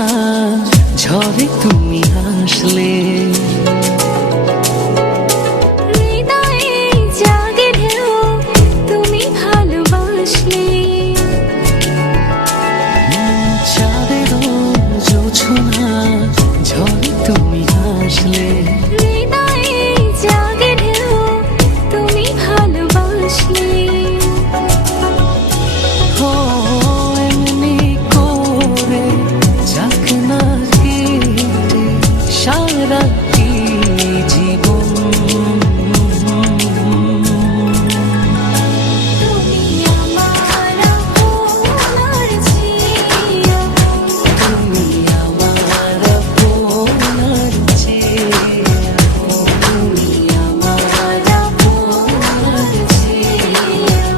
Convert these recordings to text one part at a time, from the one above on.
জোছনা ঝরে তুমি আসলে। হৃদয়ে জাগে ঢেউ তুমি ভালোবাসলে। চাঁদেরও জোছনা ঝরে তুমি আসলে। হৃদয়ে জাগে ঢেউ তুমি ভালোবাসলে। ও এমনি করে যাক না কেটে সারাটি জীবন। তুমি আমার আপনার জিয়া, তুমি আমার আপনার চেয়ে, তুমি আমার আপনার জিয়া।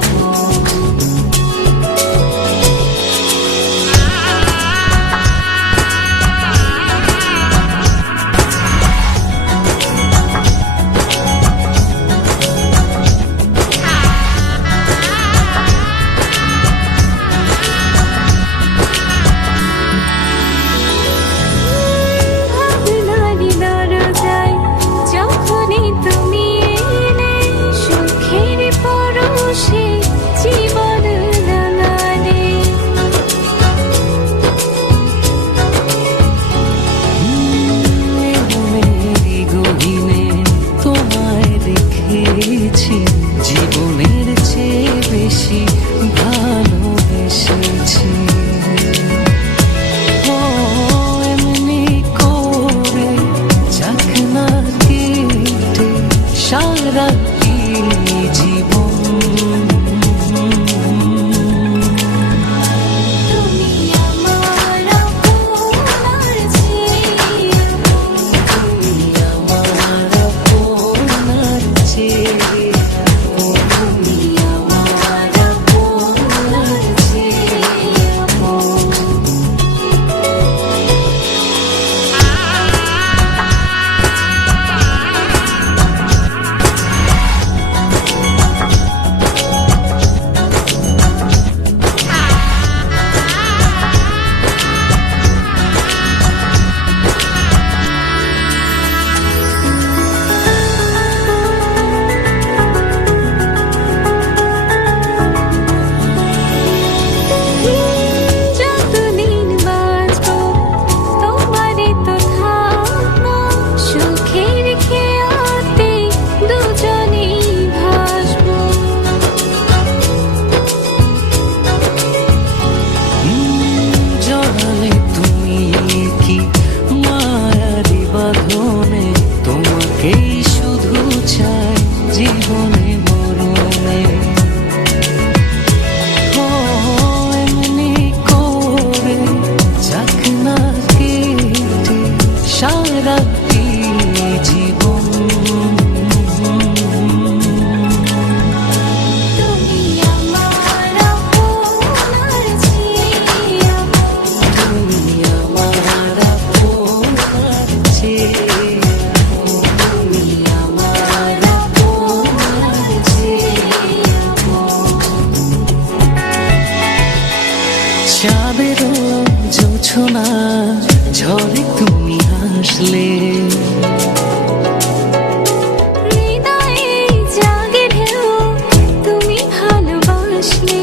ভাবনারই দরজায় যখনই তুমি এলে, সুখের পরশে জীবন রাঙালে। মনেরই গহীনে তোমায় দেখেছি, জীবনের চেয়ে বেশি ভালোবেসেছি। ও এমনি করে যাক না কেটে সারাটি জীবন। তুমি আমার আপনার জিয়া, তুমি আমার আপনার চেয়ে, তুমি আমার আপনার জিয়া। যতদিন বাঁচবো তোমারই তো থাকবো, সুখের খেয়াতে দুজনেই ভাসবো। জড়ালে তুমি কি মায়ারি বাঁধনে, তোমাকেই শুধু চাই জীবনে মরণে। ও এমনি করে যাক না কেটে সারাটি জীবন। তুমি আমার আপনার জিয়া, তুমি আমার আপনার চেয়ে, তুমি আমার আপনার জিয়া। চাঁদেরও জোছনা ঝরে তুমি আসলে। হৃদয়ে জাগে ঢেউ তুমি ভালোবাসলে।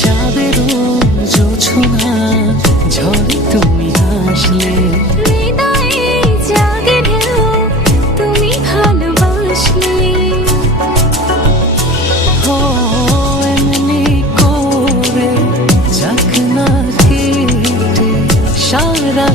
চাঁদেরও জোছনা ঝরে তুমি আসলে। হৃদয়ে জাগে ঢেউ তুমি ভালোবাসলে। ও এমনি করে যাক না কেটে সারা